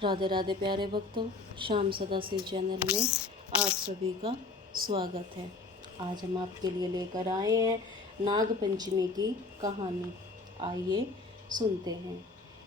राधे राधे प्यारे भक्तों, श्याम सदा शिव चैनल में आप सभी का स्वागत है। आज हम आपके लिए लेकर आए हैं नाग पंचमी की कहानी। आइए सुनते हैं।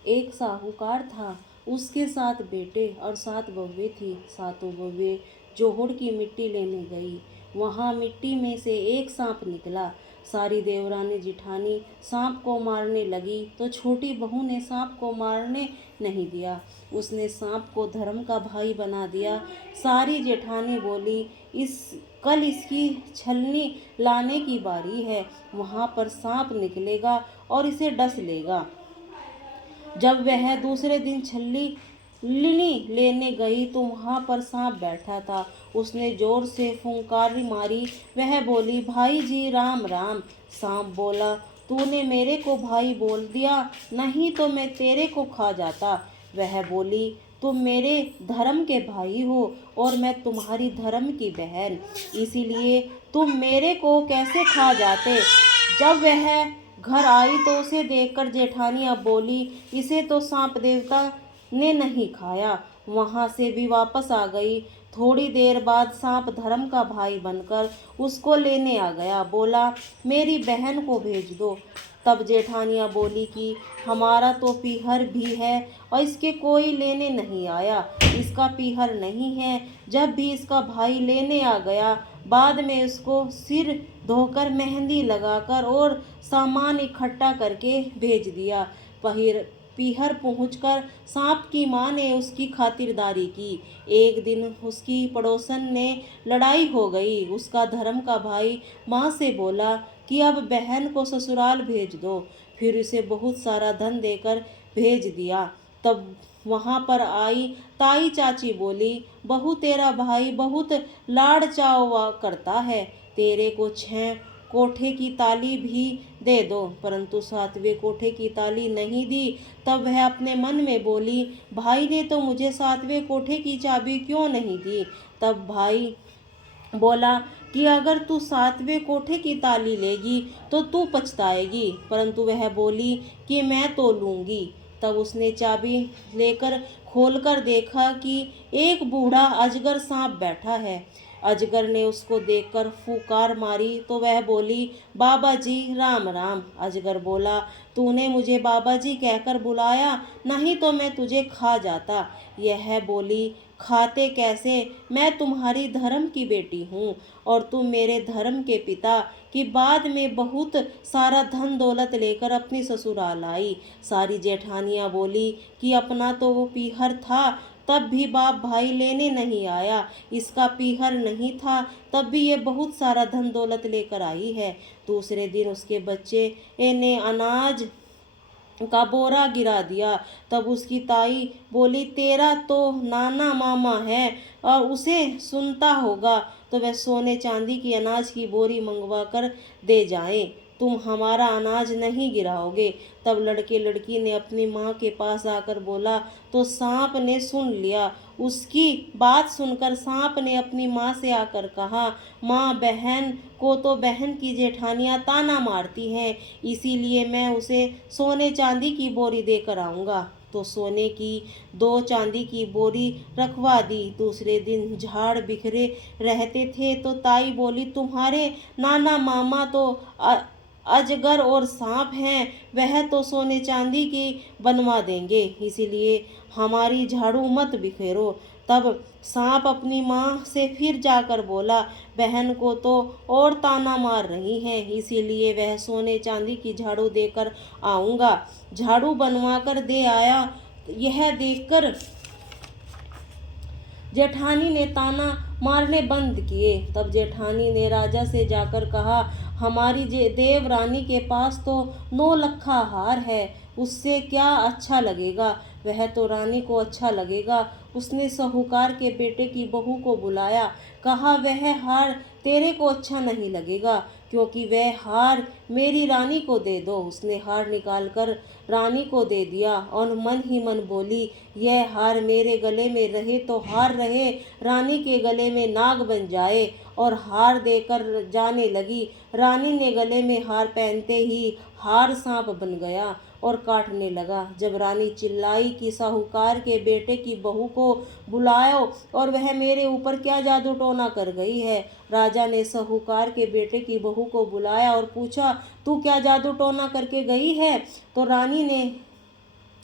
एक साहूकार था, उसके 7 बेटे और 7 बहुएं थी। सातों बहुएं जोहड़ की मिट्टी लेने गई। वहाँ मिट्टी में से एक सांप निकला। सारी देवरानी जिठानी सांप को मारने लगी तो छोटी बहू ने सांप को मारने नहीं दिया। उसने सांप को धर्म का भाई बना दिया। सारी जेठानी बोली, कल इसकी छलनी लाने की बारी है। वहाँ पर सांप निकलेगा और इसे डस लेगा। जब वह दूसरे दिन छलनी लेने गई तो वहाँ पर सांप बैठा था। उसने जोर से फुंकार मारी। वह बोली, भाई जी राम राम। सांप बोला, तूने मेरे को भाई बोल दिया, नहीं तो मैं तेरे को खा जाता। वह बोली, तुम मेरे धर्म के भाई हो और मैं तुम्हारी धर्म की बहन, इसीलिए तुम मेरे को कैसे खा जाते। जब वह घर आई तो उसे देखकर जेठानी अब बोली, इसे तो सांप देवता ने नहीं खाया। वहां से भी वापस आ गई। थोड़ी देर बाद सांप धर्म का भाई बनकर उसको लेने आ गया। बोला, मेरी बहन को भेज दो। तब जेठानिया बोली कि हमारा तो पीहर भी है और इसके कोई लेने नहीं आया। इसका पीहर नहीं है। जब भी इसका भाई लेने आ गया, बाद में उसको सिर धोकर मेहंदी लगाकर और सामान इकट्ठा करके भेज दिया। पीहर पहुंचकर सांप की माँ ने उसकी खातिरदारी की। एक दिन उसकी पड़ोसन ने लड़ाई हो गई। उसका धर्म का भाई माँ से बोला कि अब बहन को ससुराल भेज दो। फिर उसे बहुत सारा धन देकर भेज दिया। तब वहाँ पर आई ताई चाची बोली, बहू तेरा भाई बहुत लाड़ चाव करता है, तेरे को 6 कोठे की ताली भी दे दो। परंतु 7वें कोठे की ताली नहीं दी। तब वह अपने मन में बोली, भाई ने तो मुझे 7वें कोठे की चाबी क्यों नहीं दी। तब भाई बोला कि अगर तू 7वें कोठे की ताली लेगी तो तू पछताएगी। परंतु वह बोली कि मैं तो लूंगी। तब उसने चाबी लेकर खोलकर देखा कि एक बूढ़ा अजगर सांप बैठा है। अजगर ने उसको देखकर फुकार मारी तो वह बोली, बाबा जी राम राम। अजगर बोला, तूने मुझे बाबा जी कहकर बुलाया, नहीं तो मैं तुझे खा जाता। यह बोली, खाते कैसे, मैं तुम्हारी धर्म की बेटी हूँ और तुम मेरे धर्म के पिता की बाद में बहुत सारा धन दौलत लेकर अपनी ससुराल आई। सारी जेठानियाँ बोली कि अपना तो वो पीहर था, तब भी बाप भाई लेने नहीं आया। इसका पीहर नहीं था, तब भी ये बहुत सारा धन दौलत लेकर आई है। दूसरे दिन उसके बच्चे ने अनाज का बोरा गिरा दिया। तब उसकी ताई बोली, तेरा तो नाना मामा है और उसे सुनता होगा तो वह सोने चांदी की अनाज की बोरी मंगवा कर दे जाए, तुम हमारा अनाज नहीं गिराओगे। तब लड़के लड़की ने अपनी माँ के पास आकर बोला तो सांप ने सुन लिया। उसकी बात सुनकर सांप ने अपनी माँ से आकर कहा, माँ, बहन को तो बहन की जेठानियाँ ताना मारती हैं, इसीलिए मैं उसे सोने चांदी की बोरी देकर आऊँगा। तो सोने की 2 चांदी की बोरी रखवा दी। दूसरे दिन झाड़ बिखरे रहते थे तो ताई बोली, तुम्हारे नाना मामा तो अजगर और सांप हैं, वह तो सोने चांदी की बनवा देंगे, इसीलिए हमारी झाड़ू मत बिखेरो। तब सांप अपनी माँ से फिर जाकर बोला, बहन को तो और ताना मार रही हैं, इसीलिए वह सोने चांदी की झाड़ू देकर आऊँगा। झाड़ू बनवा कर दे आया। यह देखकर जेठानी ने ताना मारने बंद किए। तब जेठानी ने राजा से जाकर कहा, हमारी देव रानी के पास तो 9 लखा हार है, उससे क्या अच्छा लगेगा, वह तो रानी को अच्छा लगेगा। उसने साहूकार के बेटे की बहू को बुलाया, कहा, वह हार तेरे को अच्छा नहीं लगेगा, क्योंकि वह हार मेरी रानी को दे दो। उसने हार निकालकर रानी को दे दिया और मन ही मन बोली, यह हार मेरे गले में रहे तो हार रहे, रानी के गले में नाग बन जाए। और हार देकर जाने लगी। रानी ने गले में हार पहनते ही हार सांप बन गया। और काटने लगा। जब रानी चिल्लाई कि साहूकार के बेटे की बहू को बुलाओ और वह मेरे ऊपर क्या जादू टोना कर गई है। राजा ने साहूकार के बेटे की बहू को बुलाया और पूछा, तू क्या जादू टोना करके गई है? तो रानी ने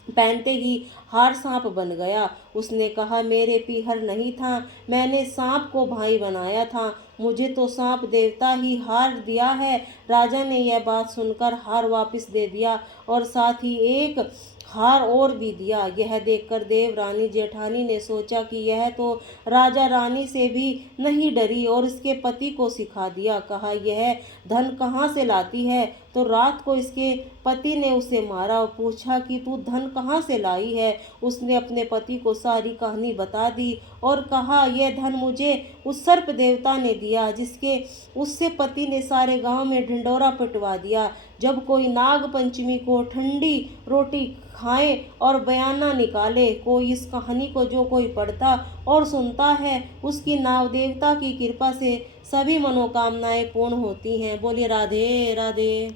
पहनते ही हार सांप बन गया। उसने कहा, मेरे पीहर नहीं था, मैंने सांप को भाई बनाया था, मुझे तो सांप देवता ही हार दिया है। राजा ने यह बात सुनकर हार वापस दे दिया और साथ ही एक हार और भी दिया। यह देखकर देवरानी जेठानी ने सोचा कि यह तो राजा रानी से भी नहीं डरी और इसके पति को सिखा दिया। कहा, यह धन कहाँ से लाती है? तो रात को इसके पति ने उसे मारा और पूछा कि तू धन कहाँ से लाई है? उसने अपने पति को सारी कहानी बता दी और कहा, यह धन मुझे उस सर्प देवता ने दिया जिसके उससे पति ने सारे गांव में ढिंडोरा पिटवा दिया। जब कोई नाग पंचमी को ठंडी रोटी खाए और बयाना निकाले, कोई इस कहानी को जो कोई पढ़ता और सुनता है, उसकी नाग देवता की कृपा से सभी मनोकामनाएं पूर्ण होती हैं। बोलिए राधे राधे।